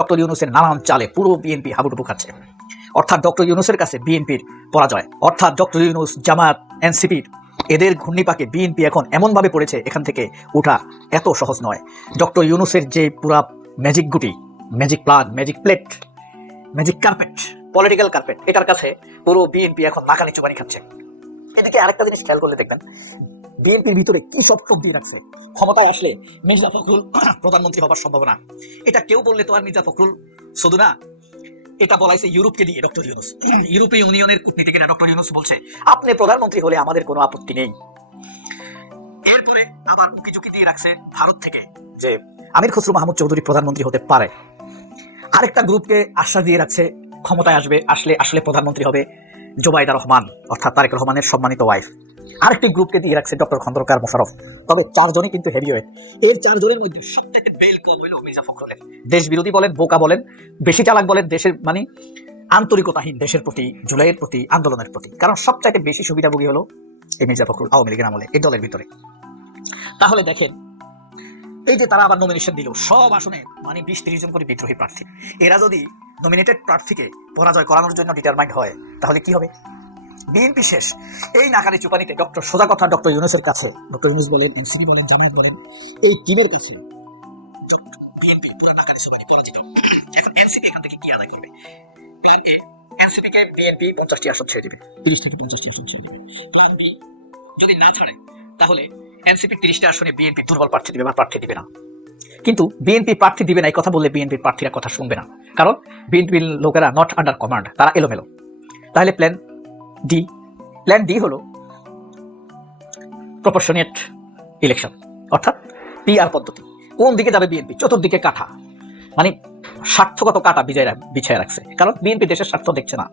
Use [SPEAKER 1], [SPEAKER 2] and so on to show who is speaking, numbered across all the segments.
[SPEAKER 1] Doctor ইউনুসের নানান চালে পুরো বিএনপি হাবুডুবু খাচ্ছে। অর্থাৎ ডক্টর ইউনুসের কাছে বিএনপির পরাজয়, অর্থাৎ ডক্টর ইউনুস জামাত এনসিপির এদের ঘূর্ণিপাকে বিএনপি এখন এমনভাবে পড়েছে এখান থেকে ওঠা এত সহজ নয়। ডক্টর ইউনুসের যে পুরা ম্যাজিক গুটি magic plug magic plate magic carpet political carpet এটার কাছে পুরো বিএনপি এখন নাকানি চুবানি খাচ্ছে। এদিকে আরেকটা জিনিস খেয়াল করলে দেখবেন বিএনপির ভিতরে কি সব টপ দিয়ে রাখছে? ক্ষমতায় আসলে মির্জা ফখরুল প্রধানমন্ত্রী হবার সম্ভাবনা। এটা কেউ বললে তো আর মির্জা ফখরুল শুধু না, এটা বলাইছে ইউরোপকে দিয়ে ডক্টর ইউনুস। ইউরোপীয় ইউনিয়নের কূটনীতিকেরা ডক্টর ইউনুস বলছে, আপনি প্রধানমন্ত্রী হলে আমাদের কোনো আপত্তি নেই। এরপরে আবার উকি ঝুঁকি দিয়ে রাখছে ভারত থেকে যে আমির খসরু মাহমুদ চৌধুরী প্রধানমন্ত্রী হতে পারে। আরেকটা গ্রুপকে আশ্বাস দিয়ে রাখছে, ক্ষমতায় আসবে, আসলে আসলে প্রধানমন্ত্রী হবে জোবাইদা রহমান, অর্থাৎ তারেক রহমানের সম্মানিত ওয়াইফ আরেকটি গ্রুপকে দিয়ে রাখছে ডক্টর খন্দকার মোশারফ তবে চারজনই কিন্তু হেভিওয়েট। এর চারজনের মধ্যে সবথেকে বেল কম হইল মির্জা ফখরুলের। দেশ বিরোধী বলেন, বোকা বলেন, বেশি চালাক বলেন, দেশের মানে আন্তরিকতাহীন, দেশের প্রতি, জুলাইয়ের প্রতি, আন্দোলনের প্রতি। কারণ সবচাইতে বেশি সুবিধাভোগী হলো এই মির্জা ফখরুল আওয়ামী লীগের আমলে, এই দলের ভিতরে। তাহলে দেখেন, এই যে তারা আবার নমিনেশন দিল, সব আসনে মানে বিশ তিরিশ জন করে বিদ্রোহী প্রার্থী। এরা যদি নমিনেটেড প্রার্থীকে পরাজয় করানোর জন্য ডিটারমাইন্ড হয়, তাহলে কি হবে? বিএনপি শেষ। এই নাকারি চুপানিতে ডক্টর সোজা কথা ডক্টর ইউনুসের কাছে। ডক্টর ইউনুস বলেন, এনসিপি বলেন, জামায়াত বলেন, এই টিমের কাছে বিএনপি পুরো নাকারি চুপানি পরাজিত। এখন এনসিপি এখান থেকে কি আদায় করবে? প্ল্যান এ এনসিপি কে বিএনপি পঞ্চাশটি আসন ছেড়ে দিবে। তিরিশ থেকে পঞ্চাশটি আসন ছেড়ে দিবে। প্ল্যান বি, যদি না ছাড়ে, তাহলে এনসিপি তিরিশটা আসনে বিএনপি দুর্বল প্রার্থী দিবে বা প্রার্থী দিবে না। কিন্তু বিএনপি প্রার্থী দিবে না, এই কথা বললে বিএনপির প্রার্থীরা কথা শুনবে না। কারণ বিএনপির লোকেরা নট আন্ডার কমান্ড তারা এলোমেলো। তাহলে প্ল্যান ডি প্ল্যান ডি হলো প্রপোর্শনেট ইলেকশন অর্থাৎ পিআর পদ্ধতি। কোন দিকে যাবে বিএনপি চতুর্দিকে কাঠা মানে স্বার্থগত কাটা বিজয় বিছায় রাখছে। কারণ বিএনপি দেশের স্বার্থ দেখছে না।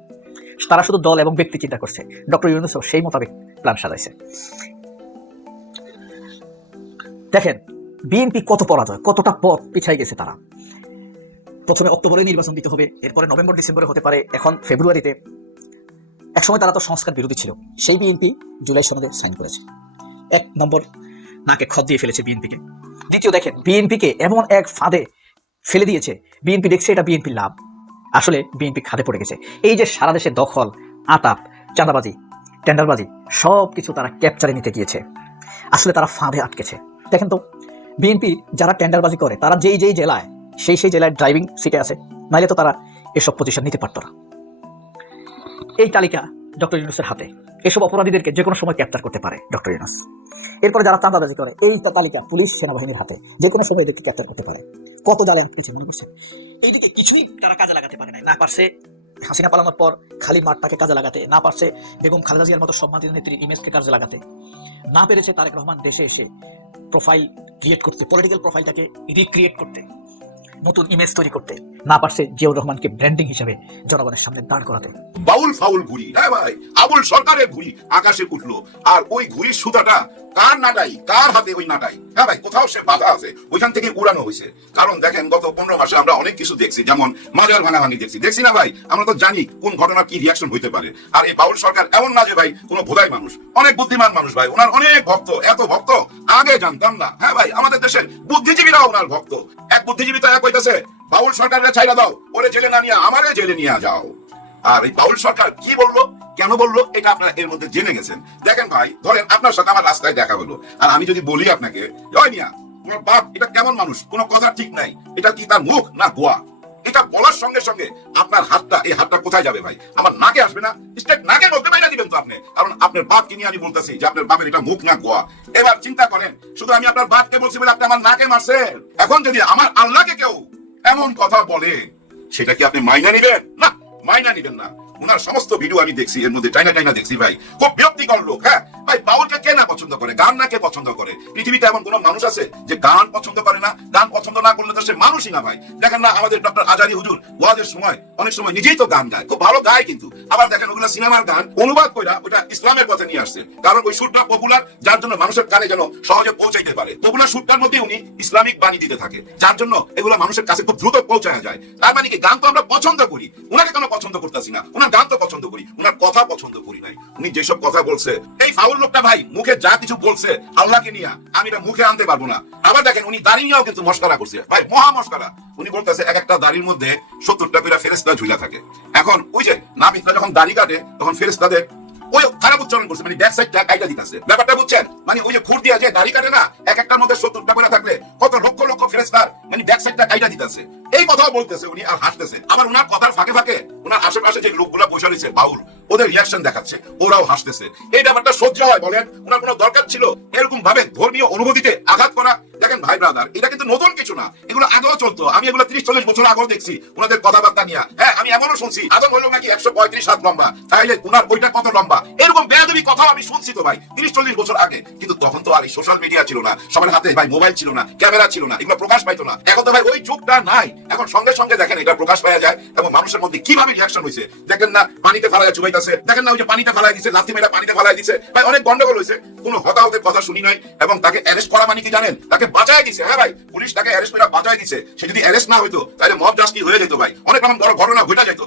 [SPEAKER 1] তারা শুধু দল এবং ব্যক্তি চিন্তা করছে। ডক্টর ইউনুসও সেই মোতাবেক প্ল্যান সাজাইছে। দেখেন বিএনপি কত পরাজয়, কতটা পথ পিছাই গেছে তারা। প্রথমে অক্টোবরে নির্বাচন দিতে হবে, এরপরে নভেম্বর, ডিসেম্বরে হতে পারে, এখন ফেব্রুয়ারিতে একসময় তারা তো সংস্কার বিরোধী ছিল। সেই বিএনপি জুলাই সনদে সাইন করেছে। এক নম্বর নাকে খত দিয়ে ফেলেছে বিএনপিকে দ্বিতীয়, দেখেন বিএনপিকে এমন এক ফাঁদে ফেলে দিয়েছে বিএনপি দেখছে এটা বিএনপির লাভ। আসলে বিএনপি খাদে পড়ে গেছে। এই যে সারা দেশে দখল, আতাপ, চাঁদাবাজি, টেন্ডারবাজি সব কিছু তারা ক্যাপচারে নিতে গিয়েছে। আসলে তারা ফাঁদে আটকেছে। দেখেন তো বিএনপি যারা টেন্ডারবাজি করে, তারা যেই যেই জেলায়, সেই সেই জেলায় ড্রাইভিং সিটে আছে। নাইলে তো তারা এসব পজিশন নিতে পারতো না। এই তালিকা ডক্টর ইউনুসের হাতে। এসব অপরাধীদেরকে যে কোনো সময় ক্যাপচার করতে পারে ডক্টর ইউনুস। এরপরে যারা চাঁদাবাজি করে, এই তালিকা পুলিশ, সেনাবাহিনীর হাতে। যে কোনো সময় এদেরকে ক্যাপচার করতে পারে। কত জালে আটকেছে মনে করছে এইদিকে কিছুই তারা কাজে লাগাতে পারে নাই। না পারছে হাসিনা পালানোর পর খালি মাঠটাকে কাজে লাগাতে, না পারছে বেগম খালেদা জিয়ার মতো সম্মানিত নেত্রীর ইমেজকে কাজে লাগাতে। না পেরেছে তারেক রহমান দেশে এসে প্রোফাইল ক্রিয়েট করতে পলিটিক্যাল প্রোফাইলটাকে রিক্রিয়েট করতে। নতুন ইমেজ তৈরি করতে। না পারছে জিয়াউর রহমানকে ব্র্যান্ডিং হিসেবে জনগণের সামনে দাঁড় করাতে।
[SPEAKER 2] বাউল ফাউল ঘুড়ি হ্যাঁ ভাই, আবুল সরকারের ঘুড়ি আকাশে উঠল। আর ওই ঘুড়ির সুতাটা কার নাটাই? কার হাতে ওই নাটাই? হ্যাঁ ভাই, কোথাও সে বাধা আছে। ওইখান থেকে উড়ানো হয়েছে। কারণ দেখেন, গত পনেরো মাসে আমরা অনেক কিছু দেখছি। যেমন মাজার ভাঙাভাঙি দেখছি। দেখছি না ভাই? আমরা তো জানি কোন ঘটনা কি রিয়াকশন হইতে পারে। আর এই বাউল সরকার এমন না যে ভাই কোনো ভোদাই মানুষ। অনেক বুদ্ধিমান মানুষ ভাই। ওনার অনেক ভক্ত। এত ভক্ত? আগে জানতাম না। হ্যাঁ ভাই, আমাদের দেশের বুদ্ধিজীবীরা ওনার ভক্ত। বুদ্ধিজীবী তারা কইতেছে, বাউল সরকারের ছাইরা দাও, ওরে জেলে না নিয়ে, আমারে জেলে নিয়ে যাও। আর এই বাউল সরকার কি বলল, কেন বলল, এটা আপনারা এর মধ্যে জেনে গেছেন। দেখেন ভাই, ধরেন আপনার সাথে আমার রাস্তায় দেখা হলো, আর আমি যদি বলি আপনাকে জয় নিয়া তোমার বাপ এটা কেমন মানুষ? কোনো কথা ঠিক নাই। এটা কি তার মুখ না গোয়া? এটা বলার সঙ্গে সঙ্গে আপনার হাতটা, এই হাতটা কোথায় যাবে ভাই? আমার নাকে আসবে না। স্টেট নাকের মধ্যে বাইরে দিবেন তো আপনি। কারণ আপনার বাপকে নিয়ে আমি বলতেছি যে আপনার বাপের এটা মুখ না গোয়া। এবার চিন্তা করেন, শুধু আমি আপনার বাপকে বলছি বলে আপনি আমার নাকে মারছেন? এখন যদি আমার আল্লাহকে কেউ এমন কথা বলে, সেটা কি আপনি মাইনা নিবেন? না, মাইনা নিবেন না। ওনার সমস্ত ভিডিও আমি দেখছি, এর মধ্যে চাইনা চাইনা দেখছি ভাই। খুব বিরক্তিকর লোক হ্যাঁ? ভাই, বাউলকে কে না পছন্দ করে? গান না কে পছন্দ করে? পৃথিবীতে এমন কোন মানুষ আছে যে গান পছন্দ করে না? গান পছন্দ না করলে তো সে মানুষই না ভাই। দেখেন না, আমাদের ডক্টর আজারি হুজুর, ওয়াজের সময় অনেক সময় নিজেই তো গান গায়, খুব ভালো গায় কিন্তু। আবার দেখেন, ওগুলো সিনেমার গান, অনুবাদ কইরা ওটা ইসলামের কথা নিয়ে আসছে। কারণ ওই সুরটা পপুলার যার জন্য মানুষের কানে যেন সহজে পৌঁছাইতে পারে। পপুলার সুরটার মধ্যে উনি ইসলামিক বাণী দিতে থাকে, যার জন্য এগুলো মানুষের কাছে খুব দ্রুত পৌঁছায় যায়। তার মানে কি, গান তো আমরা পছন্দ করি ওনাকে কেন পছন্দ করতেছি না? ওনার গান তো পছন্দ করি, ওনার কথা পছন্দ করি নাই। উনি যেসব কথা বলছে, এই ফাউল লোকটা ভাই, মুখে যা কিছু বলছে, আল্লাহকে নিয়ে আমি এটা মুখে আনতে পারব না। আবার দেখেন, উনি দাড়ি নিয়েও কিন্তু মস্করা করছে। ভাই, মহা মস্করা। উনি বলতেছে, এক একটা দাড়ির মধ্যে সত্তরটা করে ফেরেস্তা ঝুলা থাকে। এখন ওই যে নাবিকরা যখন দাড়ি কাটে, তখন ফেরেস্তাদের ওই খারাপ উচ্চারণ করছে মানে ব্যাক সাইডটা কাইটা দিতেছে। ব্যাপারটা বুঝছেন? মানে ওই যে খুর দিয়ে যে দাড়ি কাটে না, এক একটার মধ্যে সত্তরটা করে থাকলে কত লক্ষ লক্ষ ফেরেস্তার মানে ব্যাক সাইডটা কাইটা দিতেছে। এই কথাও বলতেছে উনি আর হাসতেছে। আবার উনার কথার ফাঁকে ফাঁকে উনার আশেপাশে যে লোকগুলা বসে রয়েছে, বাউল ওদের রিয়াকশন দেখাচ্ছে, ওরাও হাসতেছে। এই ব্যাপারটা সহ্য হয়, বলেন। ওনার কোনো দরকার ছিল? এরকম ভাবে ধর্মীয় অনুভূতিতে আঘাত করা? দেখেন, ভাই ব্রাদার এটা কিন্তু নতুন কিছু না। এগুলো আগেও চলতো। আমি এগুলো ত্রিশ, চল্লিশ বছর আগেও দেখছি ওনাদের কথাবার্তা নিয়ে। হ্যাঁ আমি এমনও শুনছি, আদম হলো নাকি একশো পঁয়ত্রিশ হাত লম্বা? তাইলে উনার ওইটা কত লম্বা? এরকম বেয়াদবি কথাও আমি শুনছি তো, ভাই, তিরিশ, চল্লিশ বছর আগে। কিন্তু তখন তো আর এই সোশ্যাল মিডিয়া ছিল না। সবার হাতে, ভাই মোবাইল ছিল না ক্যামেরা ছিল না, এগুলো প্রকাশ পাইতো না। এখন তো, ভাই, ওই যুগটা নাই। এখন সঙ্গে সঙ্গে দেখেন, এটা প্রকাশ পাওয়া যায় এবং মানুষের মধ্যে কীভাবে রিয়াকশন হয়েছে দেখেন না, পানিতে ফেলা চুবাইতেছে দেখেন না, ওই যে পানিতে ফেলাই দিছে, লাথি মেরে পানিতে ফেলাই দিছে। ভাই, অনেক গন্ডগোল হয়েছে। কোনো হতাহতের কথা শুনি নাই এবং তাকে অ্যারেস্ট করা মানে কি জানেন? তাকে বাঁচায় দিছে। হ্যাঁ ভাই, পুলিশ তাকে অ্যারেস্ট করে বাঁচায় দিছে। সে যদি অ্যারেস্ট না হইতো, তাহলে মব জাস্টি হয়ে যেত ভাই? অনেক রকম বড় ঘটনা ঘটে যেত।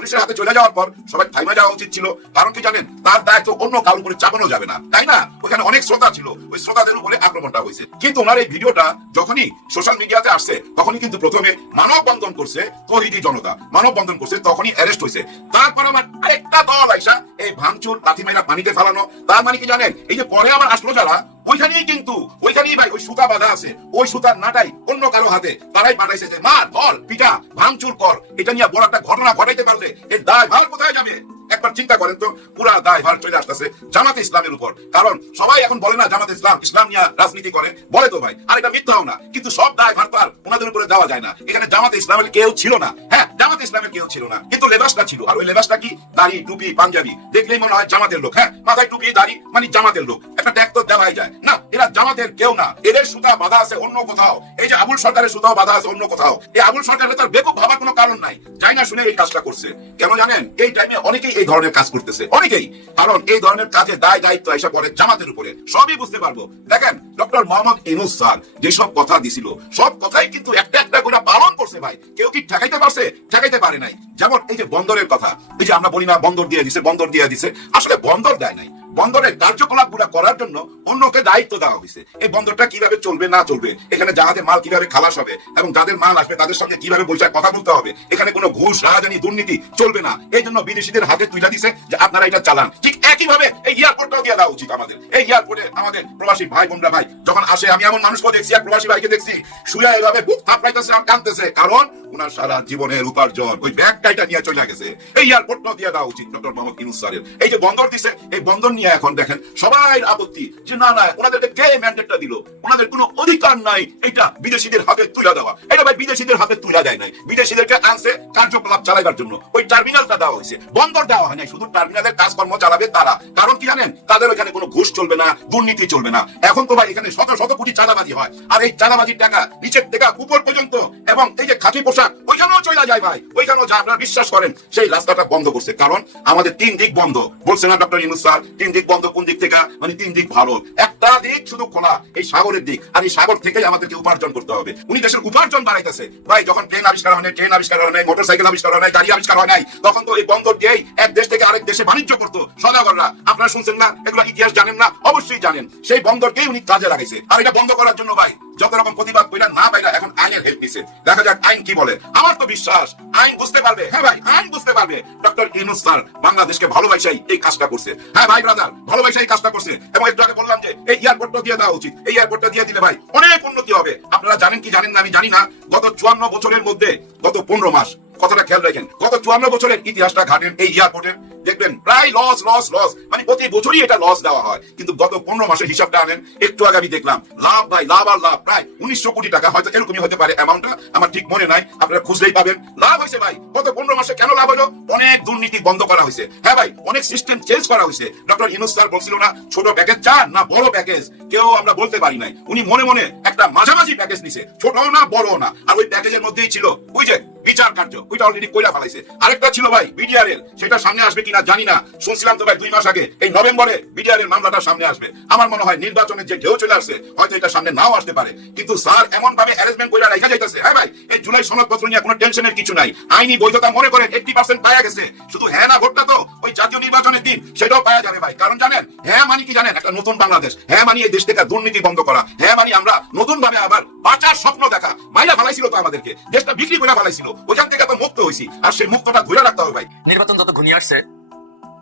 [SPEAKER 2] পুলিশের হাতে চলে যাওয়ার পর সবাই থাইমা যাওয়া উচিত ছিল। কারণ কি জানেন? তার দায়িত্ব অন্য কারোর উপরে চাপানো যাবে না। তাই না? ওখানে অনেক শ্রোতা ছিল। ওই শ্রোতাদের উপরে আক্রমণটা হয়েছে। কিন্তু ওনার এই ভিডিওটা যখনই সোশ্যাল মিডিয়াতে আসছে, তখনই কিন্তু প্রথমে মানববন্ধন করছে তহিদি জনতা। মানববন্ধন করছে, তখনই অ্যারেস্ট হয়েছে। তারপর আবার আরেকটা দল আইসা, এই ভাঙচুর, লাথি মাইরা পানিতে ফেলানো। তার মানে কি জানেন? এই যে পরে আবার আসলো যারা ওইখানেই কিন্তু, ওইখানেই ভাই, ওই সুতা বাঁধা আছে। ওই সুতার নাটাই অন্য কারও হাতে। তারাই পাঠাইছে যে, মার ধর পিটা ভাঙচুর কর। এটা নিয়ে বড় একটা ঘটনা ঘটাইতে পারলে এর দায় ভার কোথায় যাবে? একবার চিন্তা করেন তো, পুরা দায় ভার চলে আসতেছে জামাত ইসলামের উপর। কারণ সবাই এখন বলে না, জামাত ইসলাম ইসলাম নিয়ে রাজনীতি করে। বলে তো ভাই, আর এটা মিথ্যাও না। কিন্তু সব দায় ভার তো আর ওনাদের উপরে দেওয়া যায় না। এখানে জামাত ইসলামের কেউ ছিল না। হ্যাঁ জামাত ইসলামের কেউ ছিল না। কিন্তু লেবাসটা ছিল। আর ওই লেবাসটা কি? দাড়ি, টুপি, পাঞ্জাবি। দেখলেই মনে হয় জামাতের লোক। হ্যাঁ মাথায় টুপি, দাড়ি মানে জামাতের লোক। একটা ট্যাগ তো দেওয়াই যায়। না, এরা জামাতের কেউ না। এদের সুতা বাধা আছে অন্য কোথাও। এই যে আবুল সরকারের সুতাও বাধা আছে অন্য কোথাও। এই আবুল সরকারের তার বেকুব ভাবার কোনো কারণ নাই। যাই না শুনে এই কাজটা করছে। কেন জানেন? এই টাইমে অনেকেই এই ধরনের কাজ করতেছে। অনেকেই। কারণ এই ধরনের কাজে দায় দায়িত্ব এসে পড়ে জামাতের উপরে। সবই বুঝতে পারব। দেখেন ডক্টর মোহাম্মদ ইনুস স্যার যেসব কথা দিছিল, সব কথাই কিন্তু একটা একটা করে পালন করছে ভাই। কেউ কি ঠেকাইতে পারছে? ঠেকাইতে পারে নাই। যেমন এই যে বন্দরের কথা, এই যে আমরা বলি না বন্দর দিয়ে দিছে, বন্দর দিয়ে দিছে, আসলে বন্দর দেয় নাই। বন্দরের কার্যকলাপগুলা করার জন্য অন্যকে দায়িত্ব দেওয়া হয়েছে। এই বন্দরটা কীভাবে চলবে, না চলবে, এখানে জাহাজের মাল কীভাবে খালাস হবে এবং যাদের মাল আসবে তাদের সঙ্গে কীভাবে বৈশাখ কথা বলতে হবে, এখানে কোনো ঘুষ রাজধানী দুর্নীতি চলবে না। এই জন্য বিদেশিদের হাতে তুলে দিছে যে আপনারা এটা চালান। ঠিক একইভাবে এই এয়ারপোর্টটাও দিয়ে দেওয়া উচিত আমাদের। এই এয়ারপোর্টে আমাদের প্রবাসী ভাই, বোনরা, ভাই, যখন আসে, আমি এমন মানুষকে দেখছি আর প্রবাসী ভাইকে দেখছি, শুয়ে এভাবে বুক থাপড়াইতেছে আর কাঁদতেছে, কারণ ওনার সারা জীবনের উপার্জন ওই ব্যাগটাইটা নিয়ে চলে গেছে। এই এয়ারপোর্টটাও দিয়ে দেওয়া উচিত ডক্টর মোহাম্মদ ইনুস স্যারের। এই যে বন্দর দিছে, এই বন্দর নিয়ে এখন দেখেন সবাই আপত্তি যে না না, ওনাদেরকে কে ম্যান্ডেটটা দিল? ওনাদের কোনো অধিকার নাই, এটা বিদেশিদের হাতে তুলে দেওয়া। এটা ভাই বিদেশিদের হাতে তুলে দেয় নাই। বিদেশিদেরকে আনছে কার্যকলাপ চালাবার জন্য। ওই টার্মিনালটা দেওয়া হয়েছে। বন্দর দেওয়া হয় নাই, শুধু টার্মিনালের কাজকর্ম চালাবে তারা। কারণ কি জানেন? তাদের ওখানে কোনো ঘুষ চলবে না, দুর্নীতি চলবে না। এখন তো ভাই এখানে শত শত কোটি চাঁদাবাজি হয়। আর এই চাঁদাবাজির টাকা নিচের থেকে উপর পর্যন্ত এবং এই যে খাঁটি পোশাক ওইখানেও চলে যায় ভাই, ওইখানেও যা আপনারা বিশ্বাস করেন, সেই রাস্তাটা বন্ধ করছে। কারণ আমাদের তিন দিক বন্ধ। বলছে না ডক্টর ইনুস স্যার, তিন দিক বন্ধ কোন দিক থেকে? মানে তিন দিক ভারত একটা দিক শুধু খোলা, এই সাগরের দিক। আর এই সাগর থেকেই আমাদেরকে উপার্জন করতে হবে। উনি দেশের উপার্জন বাড়াইতেছে। ভাই, যখন ট্রেন আবিষ্কার হয় নাই, ট্রেন আবিষ্কার হয় নাই মোটর সাইকেল আবিষ্কার হয় নাই, গাড়ি আবিষ্কার হয় নাই, তখন তো এই বন্দর দিয়েই এক দেশ থেকে আরেক দেশে বাণিজ্য করতো সদাগররা আপনারা শুনছেন না? এগুলো ইতিহাস জানেন না? অবশ্যই জানেন। সেই বন্দরকেই উনি কাজে লাগাইছে। আর এটা বন্ধ করার জন্য ভাই, যত রকম প্রতিবাদ কইরা না পাইরা এখন আইনের হেল্প নিছে। দেখা যাক আইন কি বলে। আমার তো বিশ্বাস, আইন বুঝতে পারবে। হ্যাঁ ভাই, আইন বুঝতে পারবে। ডক্টর ইনুস স্যার বাংলাদেশকে ভালোবাসাই এই কাজটা করছে। হ্যাঁ ভাই ব্রাদার ভালোবাসাই কাজটা করছে। এবং একটু আগে বললাম যে এই এয়ারপোর্টটা দিয়ে দেওয়া উচিত। এই এয়ারপোর্টটা দিয়ে দিলে ভাই অনেক উন্নতি হবে। আপনারা জানেন কি জানেন না, আমি জানি না। গত চুয়ান্ন বছরের মধ্যে, গত পনেরো মাস, কথাটা খেয়াল রাখেন, গত চুয়ান্ন বছরের ইতিহাসটা ঘাটেন এই এয়ারপোর্টের দেখবেন প্রায় লস লস লস মানে প্রতি বছরই এটা লস দেওয়া হয়। কিন্তু গত পনেরো মাসের হিসাবটা আনেন, একটু আগে আমি দেখলাম, লাভ ভাই, লাভ আর লাভ প্রায় উনিশশো কোটি টাকা। হয়তো এরকমই হতে পারে অ্যামাউন্টটা আমার ঠিক মনে নাই, আপনারা খুঁজলেই পাবেন। লাভ হয়েছে ভাই, গত পনেরো মাসে কেন লাভ হলো? অনেক দুর্নীতি বন্ধ করা হয়েছে। হ্যাঁ ভাই, অনেক সিস্টেম চেঞ্জ করা হয়েছে। ডক্টর ইনুস স্যার বলছিল না, ছোট প্যাকেজ চান না বড় প্যাকেজ কেউ আমরা বলতে পারি নাই। উনি মনে মনে একটা মাঝামাঝি প্যাকেজ নিছে ছোট না বড় না। আর ওই প্যাকেজের মধ্যেই ছিল, ওই বিচার কার্য, ওইটা অলরেডি কইরা ফেলাইছে। আরেকটা ছিল ভাই বিডিআর সেটা সামনে আসবে কি কিনা জানি না। শুনছিলাম তো ভাই দুই মাস আগে, এই নভেম্বরে বিডিআর এর মামলাটা সামনে আসবে। আমার মনে হয় নির্বাচনের যে ঢেউ চলে আসছে, হয়তো এটা সামনে নাও আসতে পারে। কিন্তু স্যার এমন ভাবে অ্যারেঞ্জমেন্ট করে রাখা যাইতেছে। হ্যাঁ ভাই, এই জুলাই সনদপত্র নিয়ে কোনো টেনশনের কিছু নাই। আইনি বৈধতা মনে করেন এইটটি পার্সেন্ট পাওয়া গেছে। শুধু হ্যাঁ না ভোটটা তো ওই জাতীয় নির্বাচনের দিন, সেটাও পাওয়া যাবে ভাই। কারণ জানেন হ্যাঁ মানে কি জানেন, একটা নতুন বাংলাদেশ। হ্যাঁ মানে এই দেশ থেকে দুর্নীতি বন্ধ করা। হ্যাঁ মানে আমরা নতুন ভাবে আবার বাঁচার স্বপ্ন দেখা। মাইলা ফেলাইছিল তো আমাদেরকে। দেশটা বিক্রি করে ফেলাইছিল। ওইখান থেকে তো মুক্ত হয়েছি আর সেই মুক্তটা ধরে রাখতে হবে ভাই।
[SPEAKER 3] নির্বাচন যত ঘনিয়ে আসছে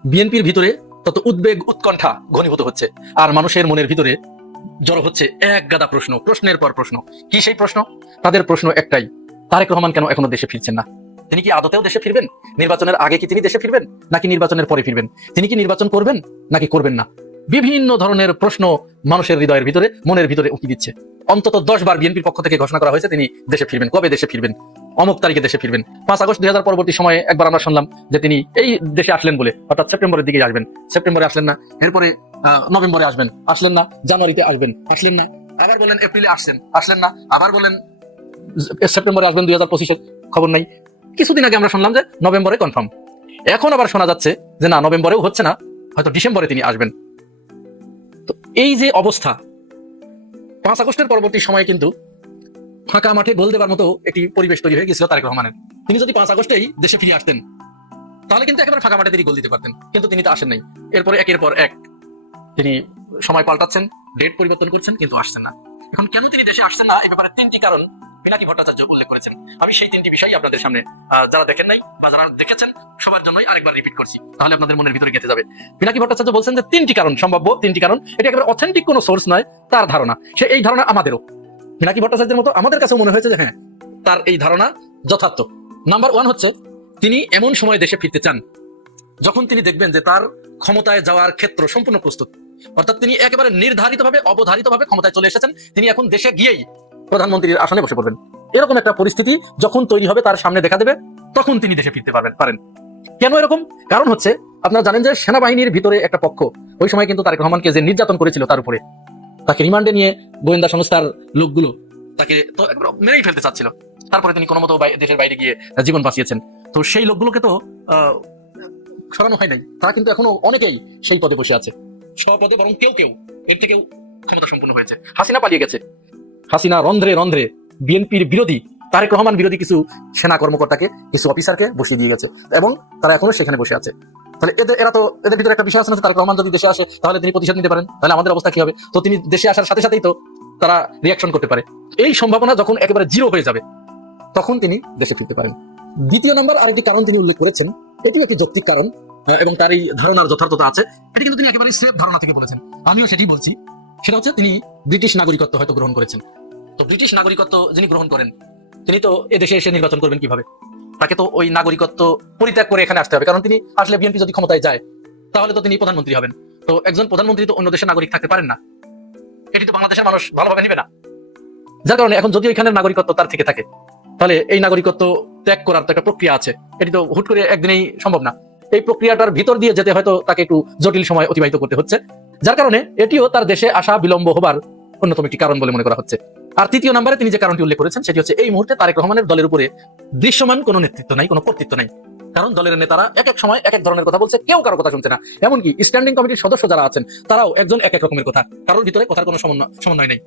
[SPEAKER 3] বিএনপির ভিতরে তত উদ্বেগ, উৎকণ্ঠা ঘনীভূত হচ্ছে। আর মানুষের মনের ভিতরে জড়ো হচ্ছে এক গাদা প্রশ্ন, প্রশ্নের পর প্রশ্ন। কি সেই প্রশ্ন? তাদের প্রশ্ন একটাই, তারেক রহমান কেন এখনও দেশে ফিরছেন না? তিনি কি আদতেও দেশে ফিরবেন? নির্বাচনের আগে কি তিনি দেশে ফিরবেন? নাকি নির্বাচনের পরে ফিরবেন? তিনি কি নির্বাচন করবেন? নাকি করবেন না? বিভিন্ন ধরনের প্রশ্ন মানুষের হৃদয়ের ভিতরে, মনের ভিতরে উঁকি দিচ্ছে। অন্তত দশ বার বিএনপির পক্ষ থেকে ঘোষণা করা হয়েছে তিনি দেশে ফিরবেন। কবে দেশে ফিরবেন? অমুক তারিখে দেশে ফিরবেন। পাঁচ আগস্ট দুই হাজার পরবর্তী সময়ে একবার আমরা শুনলাম যে তিনি এই দেশে আসলেন বলে, অর্থাৎ সেপ্টেম্বরের দিকে আসবেন। সেপ্টেম্বরে আসলেন না, এরপরে নভেম্বরে আসবেন। আসলেন না, জানুয়ারিতে আসবেন। আসলেন না, আবার বলেন এপ্রিলে আসছেন। আসলেন না, আবার বলেন সেপ্টেম্বরে আসবেন দুই হাজার পঁচিশের খবর নাই। কিছুদিন আগে আমরা শুনলাম যে নভেম্বরে কনফার্ম। এখন আবার শোনা যাচ্ছে যে না, নভেম্বরেও হচ্ছে না, হয়তো ডিসেম্বরে তিনি আসবেন। তো এই যে অবস্থা, পাঁচ আগস্টের পরবর্তী সময়ে কিন্তু ফাঁকা মাঠে গোল দেবার মতো একটি পরিবেশ তৈরি হয়ে গেছিল তারেক রহমানের। তিনি যদি পাঁচ আগস্টেই দেশে ফিরে আসতেন, তাহলে কিন্তু একেবারে ফাঁকা মাঠে তিনি গোল দিতে পারতেন। কিন্তু তিনি তো আসেন নাই। এরপরে একের পর এক তিনি সময় পাল্টাচ্ছেন ডেট পরিবর্তন করছেন, কিন্তু আসছেন না। এখন কেন তিনি দেশে আসছেন না এই ব্যাপারে তিনটি কারণ পিনাকি ভট্টাচার্য উল্লেখ করেছেন। আমি সেই তিনটি বিষয় আপনাদের সামনে যারা দেখেন নাই বা যারা দেখেছেন, সবার জন্যই আরেকবার রিপিট করছি। তাহলে আপনাদের মনের ভিতরে গেঁথে যাবে। পিনাকি ভট্টাচার্য বলছেন যে তিনটি কারণ, সম্ভাব্য তিনটি কারণ, এটা একেবারে অথেন্টিক কোনো সোর্স নয়, তার ধারণা। সে এই ধারণা আমাদেরও। পিনাকি ভট্টাচার্যের মতো? আমাদের কাছেও মনে হয়েছে যে হ্যাঁ তার এই ধারণা যথার্থ। নাম্বার ওয়ান হচ্ছে, তিনি এমন সময় দেশে ফিরতে চান, যখন তিনি দেখবেন যে তার ক্ষমতায় যাওয়ার ক্ষেত্র সম্পূর্ণ প্রস্তুত। অর্থাৎ তিনি একেবারে নির্ধারিতভাবে, অবধারিতভাবে ক্ষমতায় চলে এসেছেন। তিনি এখন দেশে গিয়েই প্রধানমন্ত্রীর আসনে বসে পড়বেন। এরকম একটা পরিস্থিতি যখন তৈরি হবে, তার সামনে দেখা দেবে, তখন তিনি দেশে ফিরতে পারবেন পারেন। কেন এরকম? কারণ হচ্ছে, আপনারা জানেন যে সেনাবাহিনীর ভিতরে একটা পক্ষ, ওই সময় কিন্তু তারেক রহমানকে যে নির্যাতন করেছিল তার উপরে, তাকে রিমান্ডে নিয়ে গোয়েন্দা সংস্থার লোকগুলো তাকে তো মেরেই ফেলতে চাচ্ছিল। তারপরে তিনি কোনো মতো দেশের বাইরে গিয়ে জীবন বাঁচিয়েছেন। তো সেই লোকগুলোকে তো সরানো হয় নাই। তারা কিন্তু এখনও অনেকেই সেই পদে বসে আছে। স্বপদে বরং কেউ কেউ এর থেকেও ক্ষমতা সম্পূর্ণ হয়েছে। হাসিনা পালিয়ে গেছে। হাসিনা রন্ধ্রে রন্ধ্রে বিএনপির বিরোধী, তারেক রহমান বিরোধী কিছু সেনা কর্মকর্তাকে, কিছু অফিসারকে বসিয়ে দিয়ে গেছে। এবং তারা এখনও সেখানে বসে আছে। তাহলে এদের, এরা তো এদের ভিতরে একটা বিষয় আছে না তারেক রহমান যদি দেশে আসে, তাহলে তিনি প্রতিশোধ নিতে পারেন। তাহলে আমাদের অবস্থা কি হবে? তো তিনি দেশে আসার সাথে সাথেই তো তারা রিয়াকশন করতে পারে। এই সম্ভাবনা যখন একেবারে জিরো হয়ে যাবে, তখন তিনি দেশে ফিরতে পারেন। দ্বিতীয় নম্বর, আরেকটি কারণ তিনি উল্লেখ করেছেন, এটিও একটি যৌক্তিক কারণ এবং তার এই ধারণার যথার্থতা আছে। এটি কিন্তু তিনি একেবারে সেফ ধারণা থেকে বলেছেন। আমিও সেটি বলছি। সেটা হচ্ছে তিনি ব্রিটিশ নাগরিকত্ব হয়তো গ্রহণ করেছেন। তো ব্রিটিশ নাগরিকত্ব যিনি গ্রহণ করেন, তিনি তো এদেশে এসে নির্বাচন করবেন কীভাবে? তাকে তো ওই নাগরিকত্ব পরিত্যাগ করে এখানে আসতে হবে। কারণ তিনি আসলে বিএনপি যদি ক্ষমতায় যায়, তাহলে তো তিনি প্রধানমন্ত্রী হবেন। তো একজন প্রধানমন্ত্রী তো অন্য দেশের নাগরিক থাকতে পারেন না। এটি তো বাংলাদেশের মানুষ ভালোভাবে নিবে না। যার কারণে এখন যদি ওইখানের নাগরিকত্ব তার থেকে থাকে, তাহলে এই নাগরিকত্ব ত্যাগ করার তো একটা প্রক্রিয়া আছে। এটি তো হুট করে একদিনেই সম্ভব না। এই প্রক্রিয়াটার ভিতর দিয়ে যেতে হয়তো তাকে একটু জটিল সময় অতিবাহিত করতে হচ্ছে। যার কারণে এটিও তার দেশে আসা বিলম্ব হবার অন্যতম একটি কারণ বলে মনে করা হচ্ছে। আর তৃতীয় নম্বরে তিনি যে কারণটি উল্লেখ করেছেন, সেটি হচ্ছে এই মুহূর্তে তারেক রহমানের দলের উপরে দৃশ্যমান কোনো নেতৃত্ব নাই, কোনো কর্তৃত্ব নাই। কারণ দলের নেতারা এক এক সময় এক এক ধরনের কথা বলছে, কেউ কারও কথা শুনছে না। এমনকি স্ট্যান্ডিং কমিটির সদস্য যারা আছেন, তারাও একজন এক এক রকমের কথা। কারোর ভিতরে কথার কোনো সমন্বয় নেই।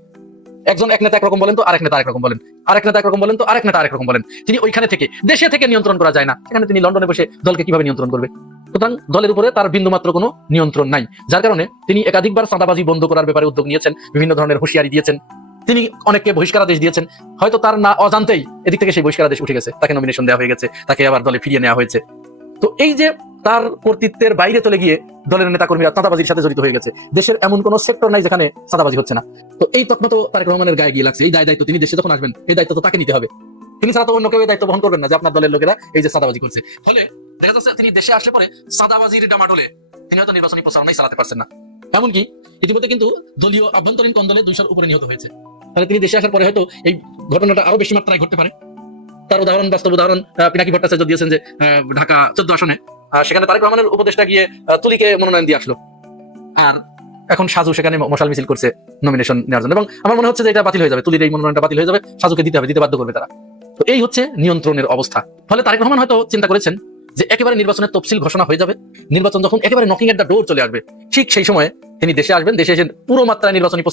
[SPEAKER 3] একজন এক নেতা একরকম বলেন তো, আরেক নেতা আরেক রকম বলেন। আরেক নেতা একরকম বলেন তো, আরেক নেতা আরেক রকম বলেন। তিনি ওইখানে থেকে, দেশে থেকে নিয়ন্ত্রণ করা যায় না। এখানে তিনি লন্ডনে বসে দলকে কীভাবে নিয়ন্ত্রণ করবে? সুতরাং দলের উপরে তার বিন্দুমাত্র কোনো নিয়ন্ত্রণ নাই। যার কারণে তিনি একাধিকবার চাঁদাবাজি বন্ধ করার ব্যাপারে উদ্যোগ নিয়েছেন, বিভিন্ন ধরনের হুঁশিয়ারি দিয়েছেন। তিনি অনেককে বহিষ্কারাদেশ দিয়েছেন। হয়তো তার না অজান্তেই এদিক থেকে সেই বহিষ্কারাদেশ উঠে গেছে। তাকে নমিনেশন দেওয়া হয়ে গেছে। তাকে আবার দলে ফিরিয়ে নেওয়া হয়েছে। তো এই যে তার কর্তৃত্বের বাইরে চলে গিয়ে দলের নেতাকর্মীরা চাঁদাবাজির সাথে জড়িত হয়ে গেছে, দেশের এমন কোন সেক্টর নাই যেখানে চাঁদাবাজি হচ্ছে না। তো এই তকমা তো তারেক রহমানের গায়ে গিয়ে লাগছে। এই দায় দায়িত্ব তিনি দেশে যখন আসবেন, এই দায়িত্ব তো তাকে নিতে হবে। তিনি ছাড়া তো অন্য কেউ দায়িত্ব বহন করবেন না যে আপনার দলের লোকেরা এই যে চাঁদাবাজি করছে। ফলে দেখা যাচ্ছে তিনি দেশে আসলে পরে চাঁদাবাজির ডামাডোলে তিনি হয়তো নির্বাচনী প্রচারণাই চালাতে পারছেন না। এমনকি ইতিমধ্যে কিন্তু দলীয় আভ্যন্তরীণ কন্দলে দুইশোর উপরে নিহত হয়েছে। তাহলে তিনি দেশে আসার পরে হয়তো এই ঘটনাটা আরও বেশি মাত্রায় ঘটতে পারে। তার উদাহরণ, বাস্তব উদাহরণ পিনাকি ভট্টাচার্য দিয়েছেন যে ঢাকা চোদ্দ আসনে। সেখানে তারেক রহমানের উপদেষ্টা গিয়ে তুলিকে মনোনয়ন দিয়ে আসলো। আর এখন সাজু সেখানে মশাল মিছিল করছে নমিনেশন নেওয়ার জন্য। এবং আমার মনে হচ্ছে যে এটা বাতিল হয়ে যাবে। তুলির এই মনোনয়নটা বাতিল হয়ে যাবে। সাজুকে দিতে হবে, দিতে বাধ্য করবে তারা। তো এই হচ্ছে নিয়ন্ত্রণের অবস্থা। ফলে তারেক রহমান হয়তো চিন্তা করেছেন যে একেবারে নির্বাচনের তফসিল ঘোষণা হয়ে যাবে। নির্বাচন যখন একেবারে নকিং এট দ্য ডোর চলে আসবে, ঠিক সেই সময়ে তিনি দেশে আসবেন। দেশে এসে পুরো মাত্রায় নির্বাচনী প্রচার